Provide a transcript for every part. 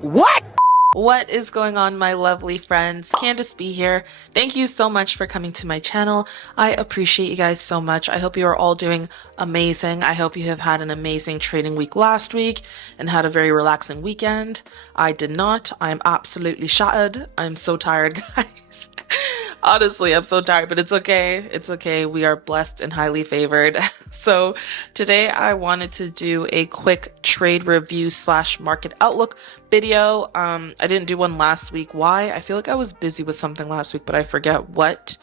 What? What is going on, my lovely friends? Candace B here. Thank you so much for coming to my channel. I appreciate you guys so much. I hope you are all doing amazing. I hope you have had an amazing trading week last week and had a very relaxing weekend. I did not. I'm absolutely shattered. I'm so tired, guys. Honestly, I'm so tired, but it's okay. It's okay. We are blessed and highly favored. So today I wanted to do a quick trade review slash market outlook video. I didn't do one last week. Why? I feel like I was busy with something last week, but I forget what.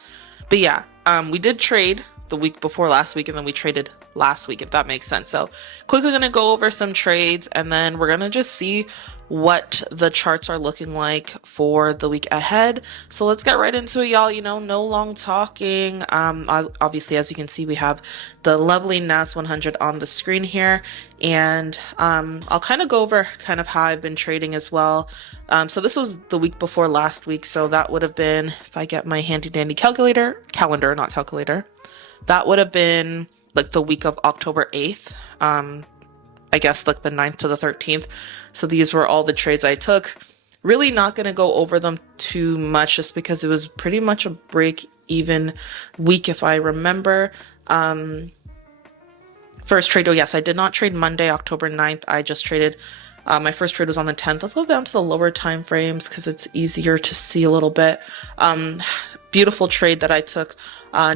But yeah, we did trade the week before last week, and then we traded last week, if that makes sense. So quickly gonna go over some trades, and then we're gonna just see what the charts are looking like for the week ahead. So let's get right into it, y'all. You know, no long talking. Obviously, as you can see, we have the lovely NAS100 on the screen here, and I'll kind of go over kind of how I've been trading as well. So this was the week before last week, so that would have been, if I get my handy dandy calendar, not calculator, that would have been like the week of October 8th. I guess like the 9th to the 13th. So these were all the trades I took. Really not going to go over them too much just because it was pretty much a break even week if I remember. First trade, oh yes, I did not trade Monday, October 9th. I just traded, my first trade was on the 10th. Let's go down to the lower time frames because it's easier to see a little bit. Beautiful trade that I took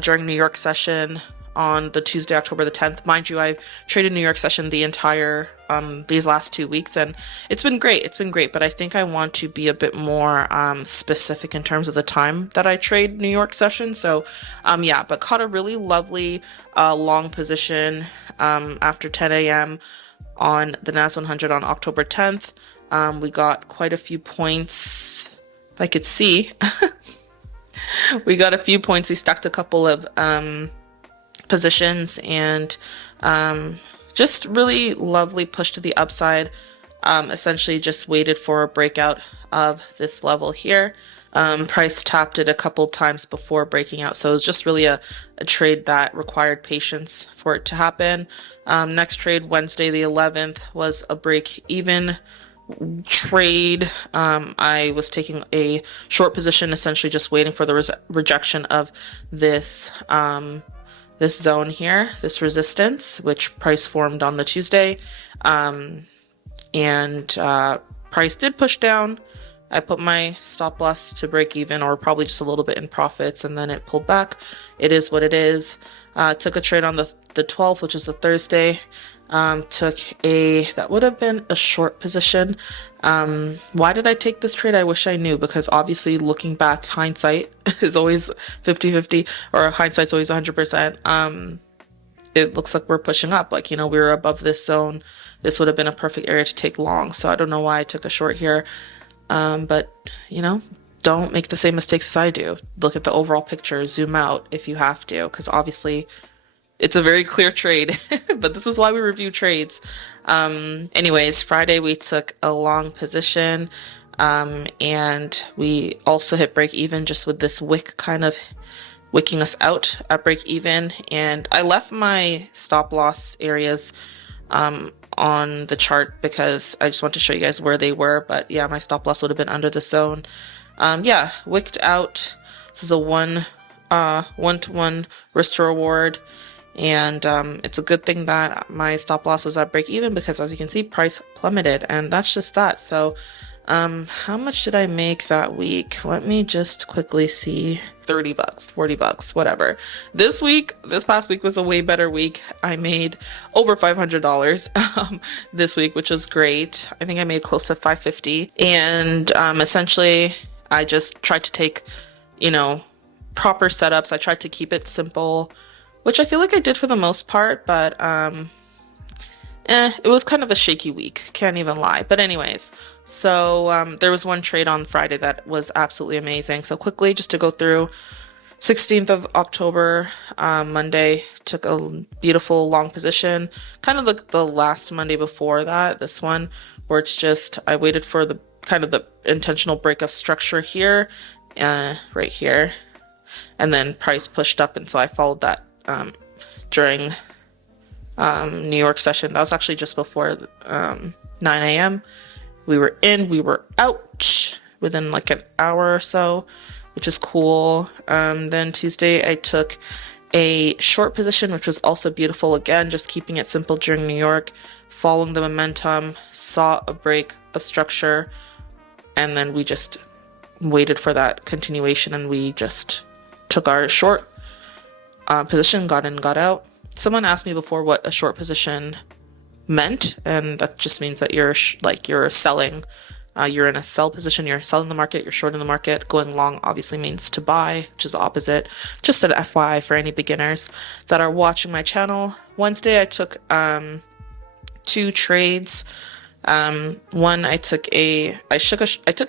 during New York session on the Tuesday, October the 10th. Mind you, I've traded New York session the entire, these last 2 weeks, and it's been great. It's been great, but I think I want to be a bit more, specific in terms of the time that I trade New York session. So, yeah, but caught a really lovely, long position, after 10 a.m. on the NAS100 on October 10th. We got quite a few points, if I could see. We got a few points. We stacked a couple of, positions, and just really lovely push to the upside. Essentially just waited for a breakout of this level here. Price tapped it a couple times before breaking out, so it was just really a trade that required patience for it to happen. Next trade, Wednesday the 11th, was a break even trade. I was taking a short position, essentially just waiting for the rejection of this this zone here, this resistance, which price formed on the Tuesday. And price did push down. I put my stop loss to break even, or probably just a little bit in profits, and then it pulled back. It is what it is. Took a trade on the 12th, which is the Thursday. That would have been a short position. Why did I take this trade? I wish I knew, because obviously looking back, hindsight is always 50-50, or hindsight's always 100%. It looks like we're pushing up, like, you know, we were above this zone. This would have been a perfect area to take long. So I don't know why I took a short here. But you know, don't make the same mistakes as I do. Look at the overall picture, zoom out if you have to, because obviously it's a very clear trade, but this is why we review trades. Anyways, Friday we took a long position, and we also hit break even just with this wick kind of wicking us out at break even. And I left my stop loss areas on the chart because I just want to show you guys where they were. But yeah, my stop loss would have been under the zone. Yeah, wicked out. This is a one-to-one risk to reward. And it's a good thing that my stop loss was at break even, because as you can see, price plummeted, and that's just that. So how much did I make that week? Let me just quickly see. 30 bucks, 40 bucks, whatever. This past week was a way better week. I made over $500 this week, which is great. I think I made close to 550. And essentially I just tried to take, you know, proper setups. I tried to keep it simple, which I feel like I did for the most part, but it was kind of a shaky week, can't even lie. But anyways, so there was one trade on Friday that was absolutely amazing. So quickly, just to go through, 16th of October, Monday, took a beautiful long position, kind of the last Monday before that, this one, where it's just, I waited for the kind of the intentional break of structure here, right here, and then price pushed up, and so I followed that during New York session. That was actually just before 9 a.m. We were in, we were out within like an hour or so, which is cool. Then Tuesday I took a short position, which was also beautiful. Again, just keeping it simple during New York, following the momentum, saw a break of structure, and then we just waited for that continuation, and we just took our short position, got in, got out. Someone asked me before what a short position meant, and that just means that you're you're selling. You're in a sell position, you're selling the market, you're short in the market. Going long obviously means to buy, which is the opposite. Just an FYI for any beginners that are watching my channel. Wednesday I took 2 trades. One, I took a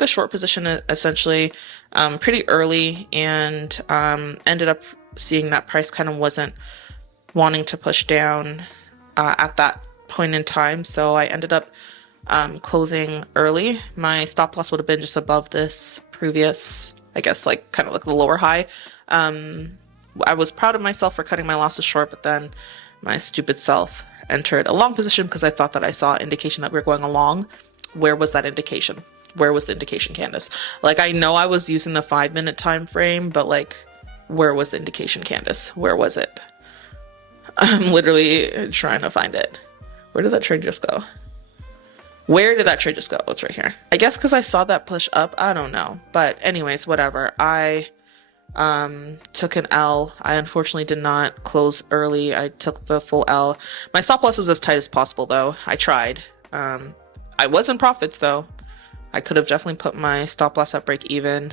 short position essentially pretty early, and ended up seeing that price kind of wasn't wanting to push down at that point in time, so I ended up closing early. My stop loss would have been just above this previous, I guess, like kind of like the lower high. I was proud of myself for cutting my losses short, but then my stupid self entered a long position because I thought that I saw indication that we were going along. Where was that indication? Where was the indication, Candace? Like, I know I was using the 5-minute time frame, but like, where was the indication, Candace? Where was it? I'm literally trying to find it. Where did that trade just go? Where did that trade just go? Oh, it's right here. I guess because I saw that push up. I don't know. But anyways, whatever. I took an L. I unfortunately did not close early. I took the full L. My stop loss was as tight as possible, though. I tried. I was in profits, though. I could have definitely put my stop loss at break even.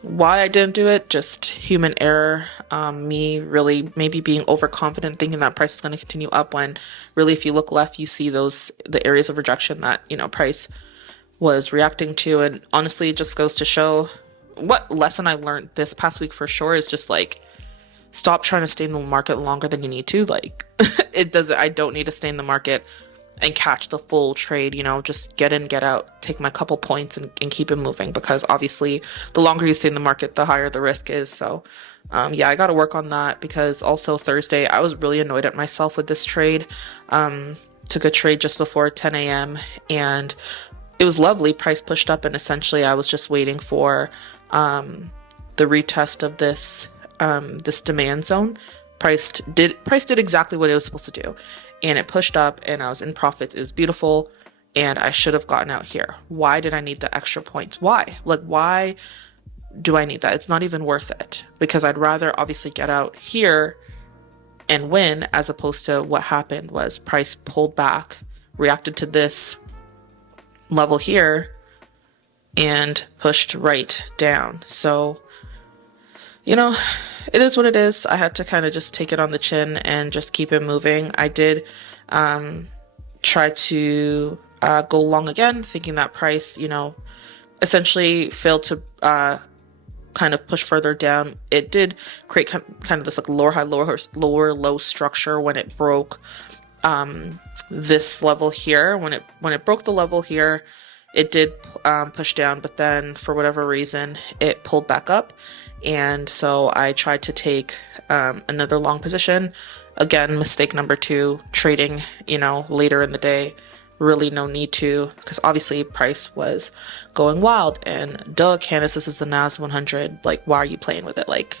Why I didn't do it, just human error. Me really maybe being overconfident, thinking that price is going to continue up, when really if you look left, you see the areas of rejection that, you know, price was reacting to. And honestly, it just goes to show what lesson I learned this past week for sure is just like, stop trying to stay in the market longer than you need to. Like, I don't need to stay in the market and catch the full trade, you know, just get in, get out, take my couple points and keep it moving, because obviously the longer you stay in the market, the higher the risk is. So yeah, I got to work on that, because also Thursday, I was really annoyed at myself with this trade. Took a trade just before 10 a.m. and it was lovely. Price pushed up, and essentially I was just waiting for the retest of this this demand zone. Price did exactly what it was supposed to do. And it pushed up, and I was in profits. It was beautiful, and I should have gotten out here. Why did I need the extra points? Why? Like, why do I need that? It's not even worth it, because I'd rather obviously get out here and win, as opposed to what happened was price pulled back, reacted to this level here, and pushed right down. So, you know, it is what it is. I had to kind of just take it on the chin and just keep it moving. I did try to go long again, thinking that price, you know, essentially failed to kind of push further down. It did create kind of this like lower high, lower low structure when it broke this level here. When it broke the level here, it did push down, but then for whatever reason, it pulled back up. And so I tried to take another long position. Again, mistake number 2, trading, you know, later in the day. Really no need to, because obviously price was going wild. And duh, Candace, this is the NAS100. Like, why are you playing with it? Like,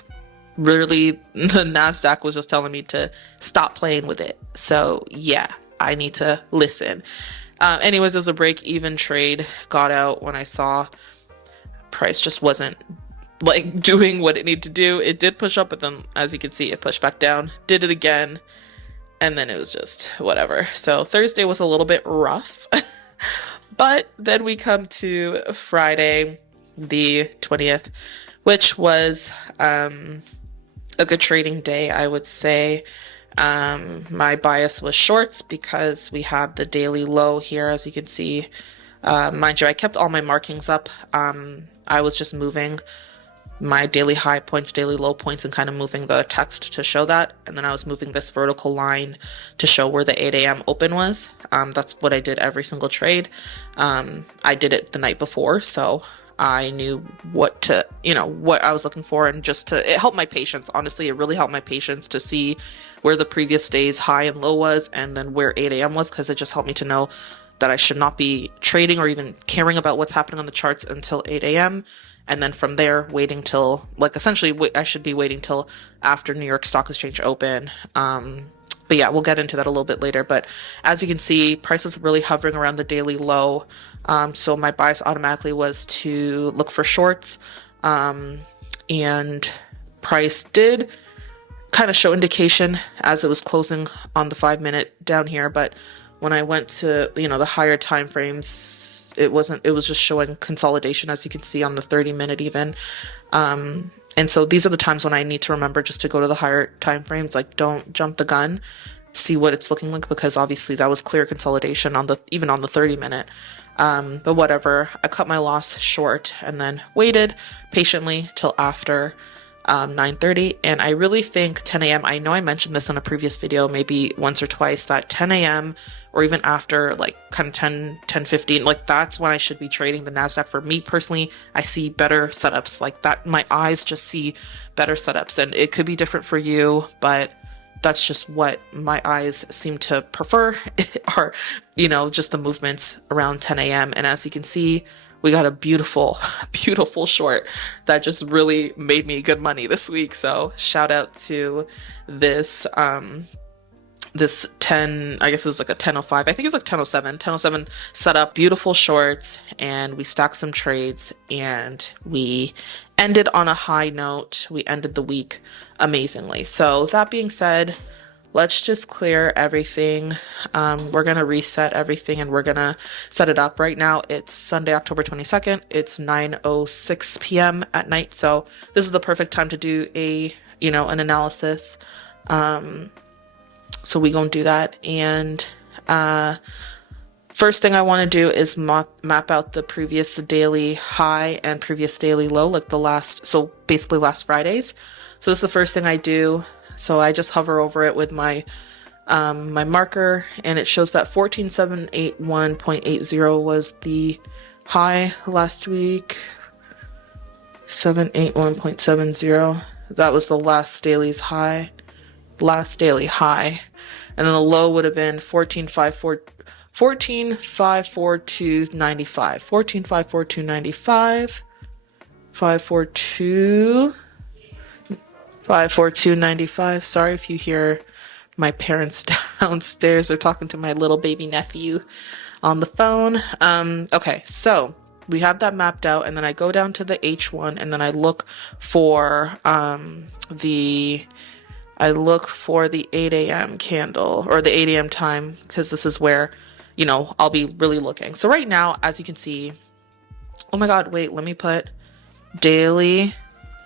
really, the NASDAQ was just telling me to stop playing with it. So yeah, I need to listen. Anyways, it was a break-even trade. Got out when I saw price just wasn't like doing what it needed to do. It did push up, but then as you can see, it pushed back down, did it again, and then it was just whatever. So Thursday was a little bit rough, but then we come to Friday, the 20th, which was a good trading day, I would say. My bias was shorts because we have the daily low here, as you can see. Mind you, I kept all my markings up. I was just moving my daily high points, daily low points, and kind of moving the text to show that. And then I was moving this vertical line to show where the 8 a.m. open was. That's what I did every single trade. I did it the night before, so I knew what I was looking for, and it helped my patience. Honestly, it really helped my patience to see where the previous day's high and low was, and then where 8 a.m. was, because it just helped me to know that I should not be trading or even caring about what's happening on the charts until 8 a.m. And then from there, waiting till, like, essentially, I should be waiting till after New York Stock Exchange open. But yeah, we'll get into that a little bit later. But as you can see, price was really hovering around the daily low. So my bias automatically was to look for shorts. And price did kind of show indication as it was closing on the 5-minute down here. But when I went to, the higher time frames, it was just showing consolidation, as you can see on the 30-minute even. And so these are the times when I need to remember just to go to the higher time frames, like don't jump the gun, see what it's looking like, because obviously that was clear consolidation even on the 30-minute. But whatever, I cut my loss short and then waited patiently till after 9:30. And I really think 10 a.m. I know I mentioned this in a previous video, maybe once or twice, that 10 a.m. or even after like kind of 10:15, like that's when I should be trading the NASDAQ. For me personally, I see better setups like that. My eyes just see better setups, and it could be different for you, but that's just what my eyes seem to prefer are, just the movements around 10 a.m. And as you can see, we got a beautiful, beautiful short that just really made me good money this week. So shout out to this, this 10, I guess it was like a 10:05. I think it's like 10:07 setup, beautiful shorts. And we stacked some trades and we ended on a high note. We ended the week amazingly. So that being said, let's just clear everything. We're going to reset everything and we're going to set it up. Right now, it's Sunday, October 22nd. It's 9:06 p.m. at night. So this is the perfect time to do an analysis. So we going to do that. And first thing I want to do is map out the previous daily high and previous daily low, like basically last Friday's. So this is the first thing I do. So I just hover over it with my my marker, and it shows that 14781.80 was the high last week. 781.70. That was the last daily high. And then the low would have been 14,542.95. 14,542.95. 542.95. Sorry if you hear my parents downstairs. They're talking to my little baby nephew on the phone. Okay, so we have that mapped out, and then I go down to the H1, and then I look for the 8 a.m. candle, or the 8 a.m. time, because this is where, I'll be really looking. So right now, as you can see, oh my God, wait, let me put daily.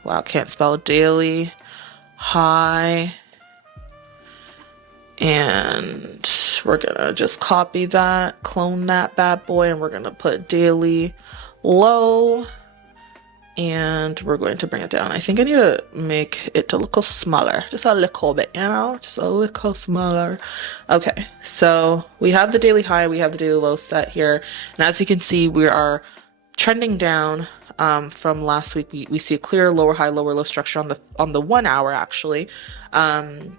Wow, can't spell daily high. And we're gonna just copy that, clone that bad boy, and we're gonna put daily low. And we're going to bring it down. I think I need to make it a little smaller. Just a little bit, just a little smaller. Okay, so we have the daily high, we have the daily low set here. And as you can see, we are trending down from last week. We see a clear lower high, lower low structure on the 1 hour actually. And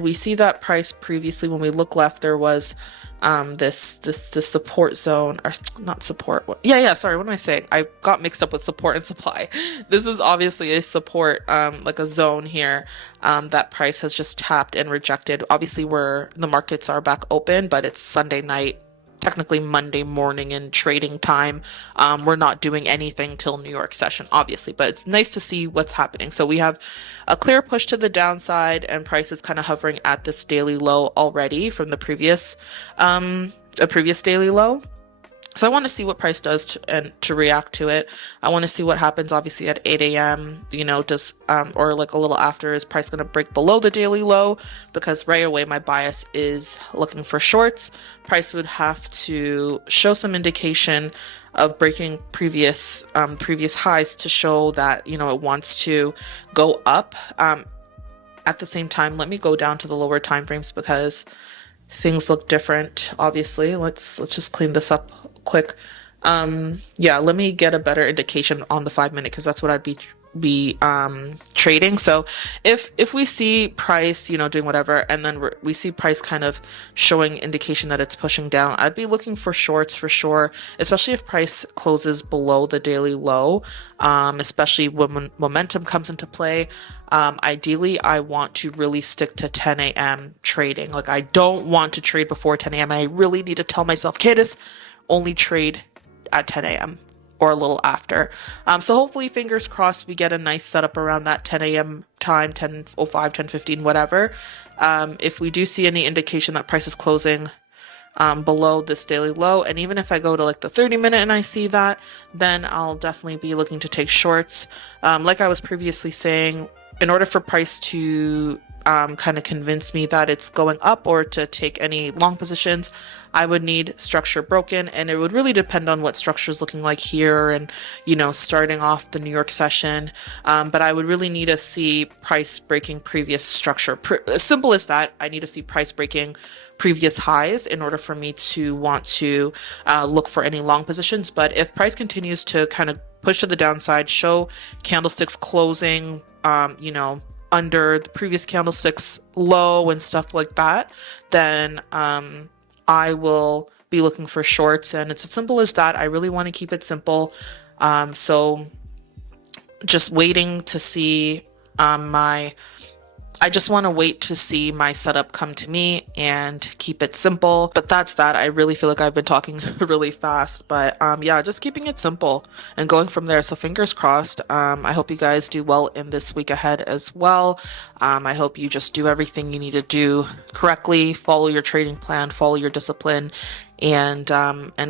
we see that price previously, when we look left, there was this support zone, or not support. Sorry, what am I saying? I got mixed up with support and supply. This is obviously a support, like a zone here, that price has just tapped and rejected. Obviously, the markets are back open, but it's Sunday night, technically Monday morning in trading time. We're not doing anything till New York session, obviously, but it's nice to see what's happening. So we have a clear push to the downside, and price is kind of hovering at this daily low already from the previous daily low. So I want to see what price does to react to it. I want to see what happens, obviously, at 8 a.m. Or like a little after, is price going to break below the daily low? Because right away, my bias is looking for shorts. Price would have to show some indication of breaking previous highs to show that, it wants to go up. At the same time, let me go down to the lower time frames because things look different. Obviously, let's just clean this up quick. Let me get a better indication on the 5-minute, because that's what I'd be be trading. So if we see price, you know, doing whatever, and then we see price kind of showing indication that it's pushing down, I'd be looking for shorts for sure, especially if price closes below the daily low, especially when momentum comes into play. Ideally, I want to really stick to 10 a.m. trading. Like, I don't want to trade before 10 a.m. I really need to tell myself, Candace, only trade at 10 a.m. or a little after. So hopefully, fingers crossed, we get a nice setup around that 10 a.m. time, 10:05, 10:15, whatever. If we do see any indication that price is closing below this daily low, and even if I go to like the 30-minute and I see that, then I'll definitely be looking to take shorts. Like I was previously saying, in order for price to kind of convince me that it's going up or to take any long positions, I would need structure broken, and it would really depend on what structure is looking like here and, you know, starting off the New York session. But I would really need to see price breaking previous structure. Simple as that. I need to see price breaking previous highs in order for me to want to look for any long positions. But if price continues to kind of push to the downside, show candlesticks closing, you know, under the previous candlesticks low and stuff like that, then I will be looking for shorts. And it's as simple as that. I really want to keep it simple. So just waiting to see I just want to wait to see my setup come to me and keep it simple. But that's that. I really feel like I've been talking really fast, but yeah, just keeping it simple and going from there. So fingers crossed. I hope you guys do well in this week ahead as well. I hope you just do everything you need to do correctly, follow your trading plan, follow your discipline, and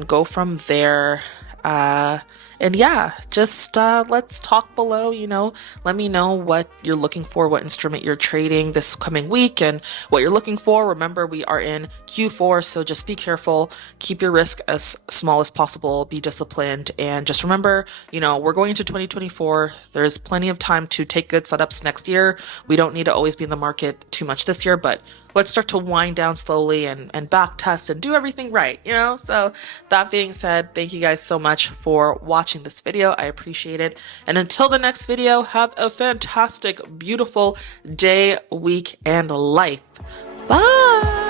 go from there. And yeah, just let's talk below, you know, let me know what you're looking for, what instrument you're trading this coming week and what you're looking for. Remember, we are in Q4, so just be careful, keep your risk as small as possible, be disciplined, and just remember, you know, we're going into 2024. There's plenty of time to take good setups next year. We don't need to always be in the market too much this year, but let's start to wind down slowly and back test and do everything right, you know? So that being said, thank you guys so much for watching this video. I appreciate it. And until the next video, have a fantastic, beautiful day, week, and life. Bye.